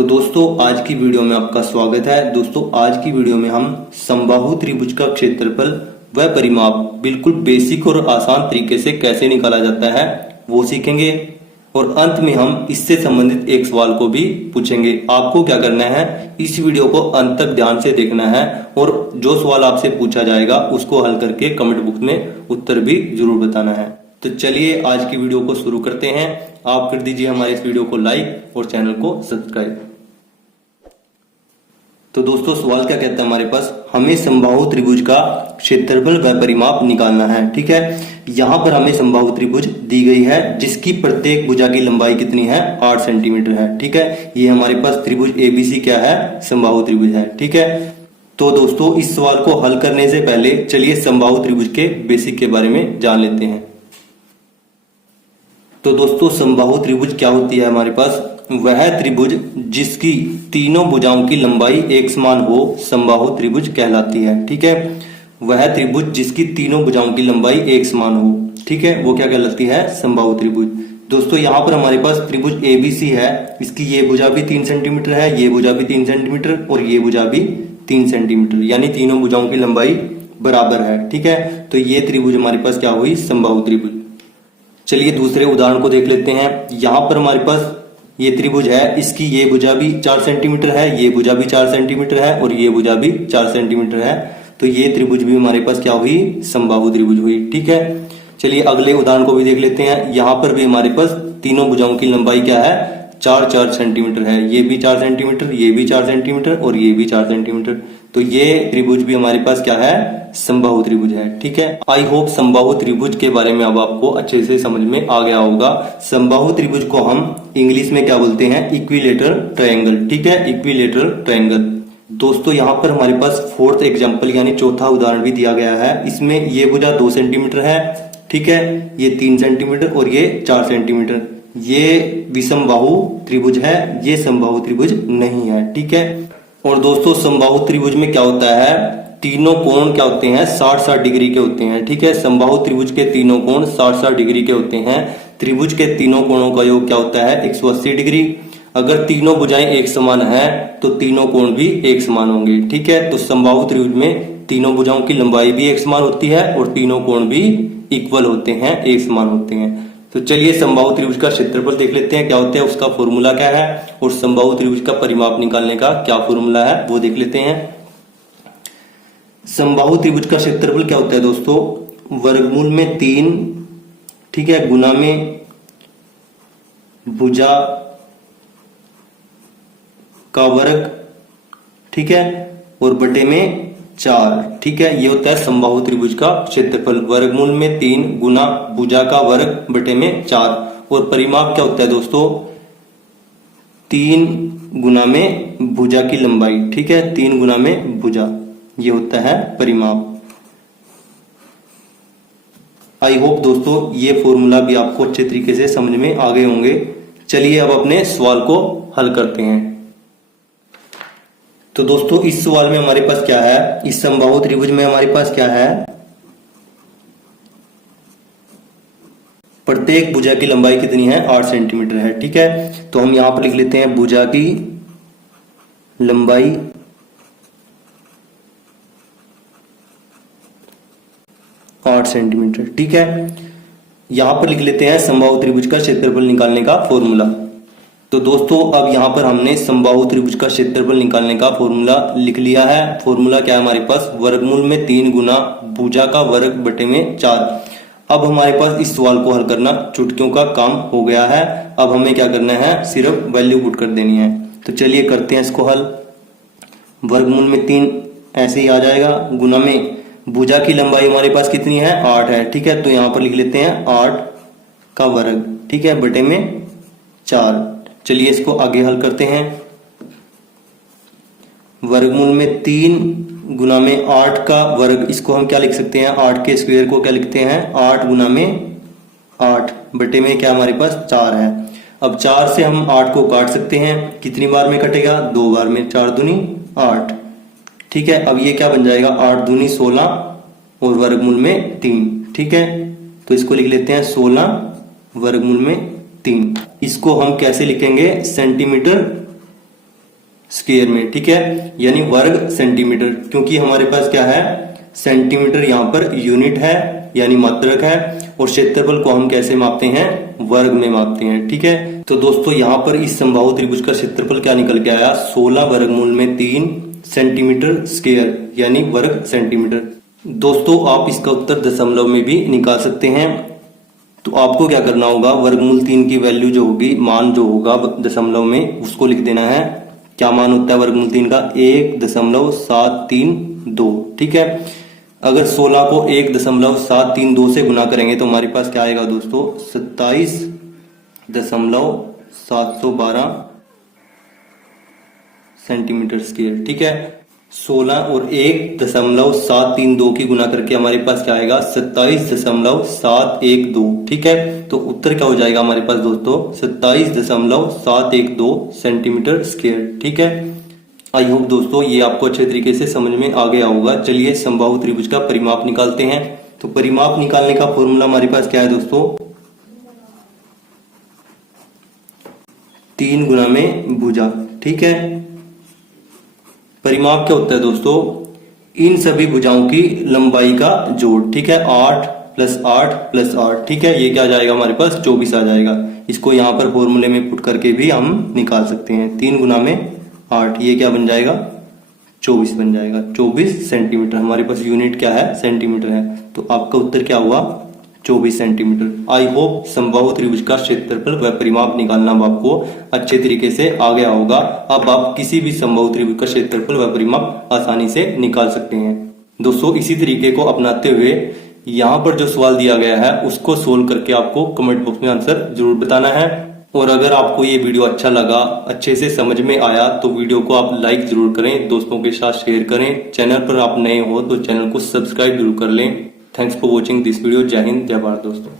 तो दोस्तों आज की वीडियो में आपका स्वागत है। दोस्तों आज की वीडियो में हम समबाहु त्रिभुज का क्षेत्रफल व परिमाप बिल्कुल बेसिक और आसान तरीके से कैसे निकाला जाता है वो सीखेंगे और अंत में हम इससे संबंधित एक सवाल को भी पूछेंगे। आपको क्या करना है, इस वीडियो को अंत तक ध्यान से देखना है और जो सवाल आपसे पूछा जाएगा उसको हल करके कमेंट बॉक्स में उत्तर भी जरूर बताना है। तो चलिए आज की वीडियो को शुरू करते हैं। आप कर दीजिए हमारे इस वीडियो को लाइक और चैनल को सब्सक्राइब। तो दोस्तों सवाल क्या कहता है हमारे पास, हमें समबाहु त्रिभुज का क्षेत्रफल व परिमाप निकालना है। ठीक है, यहाँ पर हमें समबाहु त्रिभुज दी गई है जिसकी प्रत्येक भुजा की लंबाई कितनी है, 8 सेंटीमीटर है। ठीक है, ये हमारे पास त्रिभुज एबीसी क्या है, समबाहु त्रिभुज है। ठीक है, तो दोस्तों इस सवाल को हल करने से पहले चलिए समबाहु त्रिभुज के बेसिक के बारे में जान लेते हैं। तो दोस्तों समबाहु त्रिभुज क्या होती है, हमारे पास वह त्रिभुज जिसकी तीनों भुजाओं की लंबाई एक समान हो समबाहु त्रिभुज कहलाती है। ठीक है, वह त्रिभुज जिसकी तीनों भुजाओं की लंबाई एक समान हो, ठीक है, वो क्या कहलाती है, समबाहु त्रिभुज। दोस्तों यहाँ पर हमारे पास त्रिभुज एबीसी है, इसकी ये भुजा भी 3 सेंटीमीटर है, ये भुजा भी 3 सेंटीमीटर और ये भुजा भी 3 सेंटीमीटर, यानी तीनों भुजाओं की लंबाई बराबर है। ठीक है, तो ये त्रिभुज हमारे पास क्या हुई, समबाहु त्रिभुज। चलिए दूसरे उदाहरण को देख लेते हैं। यहाँ पर हमारे पास ये त्रिभुज है, इसकी ये भुजा भी 4 सेंटीमीटर है, ये भुजा भी 4 सेंटीमीटर है और ये भुजा भी 4 सेंटीमीटर है। तो ये त्रिभुज भी हमारे पास क्या हुई, समबाहु त्रिभुज हुई। ठीक है, चलिए अगले उदाहरण को भी देख लेते हैं। यहाँ पर भी हमारे पास तीनों भुजाओं की लंबाई क्या है, 4 सेंटीमीटर है, ये भी 4 सेंटीमीटर, ये भी 4 सेंटीमीटर और ये भी 4 सेंटीमीटर। तो ये त्रिभुज भी हमारे पास क्या है, समबाहु त्रिभुज है। ठीक है, आई होप समबाहु त्रिभुज के बारे में अब आपको अच्छे से समझ में आ गया होगा। समबाहु त्रिभुज को हम इंग्लिश में क्या बोलते हैं, इक्विलेटरल ट्रायंगल। ठीक है, इक्विलेटरल ट्रायंगल। दोस्तों यहाँ पर हमारे पास फोर्थ एग्जाम्पल यानी चौथा उदाहरण भी दिया गया है। इसमें ये भुजा 2 सेंटीमीटर है, ठीक है, ये 3 सेंटीमीटर और ये 4 सेंटीमीटर। ये विषमबाहु त्रिभुज है, ये समबाहु त्रिभुज नहीं है। ठीक है, और दोस्तों समबाहु त्रिभुज में क्या होता है, तीनों कोण क्या होते हैं, 60-60 डिग्री के होते हैं। ठीक है, समबाहु त्रिभुज के तीनों कोण 60-60 डिग्री के होते हैं। त्रिभुज के तीनों कोणों का योग क्या होता है, 180 डिग्री। अगर तीनों भुजाएं एक समान है तो तीनों कोण भी एक समान होंगे। ठीक है, तो समबाहु त्रिभुज में तीनों भुजाओं की लंबाई भी एक समान होती है और तीनों कोण भी इक्वल होते हैं, एक समान होते हैं। तो चलिए समबाहु त्रिभुज का क्षेत्रफल देख लेते हैं क्या होता है, उसका फॉर्मूला क्या है, और समबाहु त्रिभुज का परिमाप निकालने का क्या फॉर्मूला है वो देख लेते हैं। समबाहु त्रिभुज का क्षेत्रफल क्या होता है दोस्तों, वर्गमूल में 3, ठीक है, गुना में भुजा का वर्ग, ठीक है, और बटे में 4। ठीक है, ये होता है समबाहु त्रिभुज का क्षेत्रफल, वर्गमूल में 3 गुना भुजा का वर्ग बटे में 4। और परिमाप क्या होता है दोस्तों, 3 गुना में भुजा की लंबाई। ठीक है, 3 गुना में भुजा, ये होता है परिमाप। आई होप दोस्तों ये फॉर्मूला भी आपको अच्छे तरीके से समझ में आ गए होंगे। चलिए अब अपने सवाल को हल करते हैं। तो दोस्तों इस सवाल में हमारे पास क्या है, इस समबाहु त्रिभुज में हमारे पास क्या है, प्रत्येक भुजा की लंबाई कितनी है, 8 सेंटीमीटर है। ठीक है, तो हम यहां पर लिख लेते हैं भुजा की लंबाई 8 सेंटीमीटर। ठीक है, यहां पर लिख लेते हैं समबाहु त्रिभुज का क्षेत्रफल निकालने का फॉर्मूला। तो दोस्तों अब यहाँ पर हमने समबाहु त्रिभुज का क्षेत्रफल निकालने का फॉर्मूला लिख लिया है। फॉर्मूला क्या है हमारे पास, वर्गमूल में 3 गुना भुजा का वर्ग बटे में 4। अब हमारे पास इस सवाल को हल करना चुटकियों का काम हो गया है। अब हमें क्या करना है, सिर्फ वैल्यू पुट कर देनी है। तो चलिए करते हैं इसको हल। वर्गमूल में 3 ऐसे ही आ जाएगा, गुना में भुजा की लंबाई हमारे पास कितनी है, 8 है। ठीक है, तो यहाँ पर लिख लेते हैं 8 का वर्ग, ठीक है, बटे में 4। चलिए इसको आगे हल करते हैं। वर्गमूल में 3 गुना में 8 का वर्ग, इसको हम क्या लिख सकते हैं, 8 के स्क्वायर को क्या लिखते हैं, 8 गुना में 8 बटे में क्या हमारे पास 4 है। अब 4 से हम 8 को काट सकते हैं, कितनी बार में कटेगा, 2 बार में, 4 दूनी 8। ठीक है, अब ये क्या बन जाएगा, 8 दूनी 16 और वर्गमूल में 3। ठीक है, तो इसको लिख लेते हैं 16 वर्गमूल में 3। इसको हम कैसे लिखेंगे, सेंटीमीटर स्क्वायर में, ठीक है, यानी वर्ग सेंटीमीटर, क्योंकि हमारे पास क्या है, सेंटीमीटर यहाँ पर यूनिट है यानी मात्रक है, और क्षेत्रफल को हम कैसे मापते हैं, वर्ग में मापते हैं, ठीक है। तो दोस्तों यहाँ पर इस समबाहु त्रिभुज का क्षेत्रफल क्या निकल के आया, 16 वर्गमूल में 3 सेंटीमीटर स्क्वायर यानी वर्ग सेंटीमीटर। दोस्तों आप इसका उत्तर दशमलव में भी निकाल सकते हैं। तो आपको क्या करना होगा, वर्गमूल 3 की वैल्यू जो होगी, मान जो होगा दशमलव में, उसको लिख देना है। क्या मान होता है वर्गमूल 3 का, 1.732, ठीक है। अगर 16 को 1.732 से गुना करेंगे तो हमारे पास क्या आएगा दोस्तों, 27.712 सेंटीमीटर स्क्वायर, ठीक है। 16 और 1.732 की गुना करके हमारे पास क्या आएगा, 27.712, ठीक है। तो उत्तर क्या हो जाएगा हमारे पास दोस्तों, 27.712 सेंटीमीटर स्क्वायर, ठीक है। आई होप दोस्तों ये आपको अच्छे तरीके से समझ में आ गया होगा। चलिए समबाहु त्रिभुज का परिमाप निकालते हैं। तो परिमाप निकालने का फॉर्मूला हमारे पास क्या है दोस्तों, 3 गुना में भुजा, ठीक है। परिमाप क्या होता है दोस्तों, इन सभी भुजाओं की लंबाई का जोड़, ठीक है। 8 + 8 + 8, ठीक है, ये क्या आ जाएगा हमारे पास, 24 आ जाएगा। इसको यहाँ पर फॉर्मूले में पुट करके भी हम निकाल सकते हैं। 3 गुना में 8, ये क्या बन जाएगा, 24 बन जाएगा। 24 सेंटीमीटर, हमारे पास यूनिट क्या है, सेंटीमीटर है। तो आपका उत्तर क्या हुआ, 24 सेंटीमीटर। आई होप समबाहु त्रिभुज का क्षेत्रफल व परिमाप निकालना अब आपको अच्छे तरीके से आ गया होगा। अब आप किसी भी समबाहु त्रिभुज का क्षेत्रफल व परिमाप आसानी से निकाल सकते हैं। दोस्तों इसी तरीके को अपनाते हुए यहाँ पर जो सवाल दिया गया है उसको सोल्व करके आपको कमेंट बॉक्स में आंसर जरूर बताना है। और अगर आपको ये वीडियो अच्छा लगा, अच्छे से समझ में आया, तो वीडियो को आप लाइक जरूर करें, दोस्तों के साथ शेयर करें। चैनल पर आप नए हो तो चैनल को सब्सक्राइब जरूर कर लें। Thanks for watching this video. जय हिंद, जय भारत दोस्तों।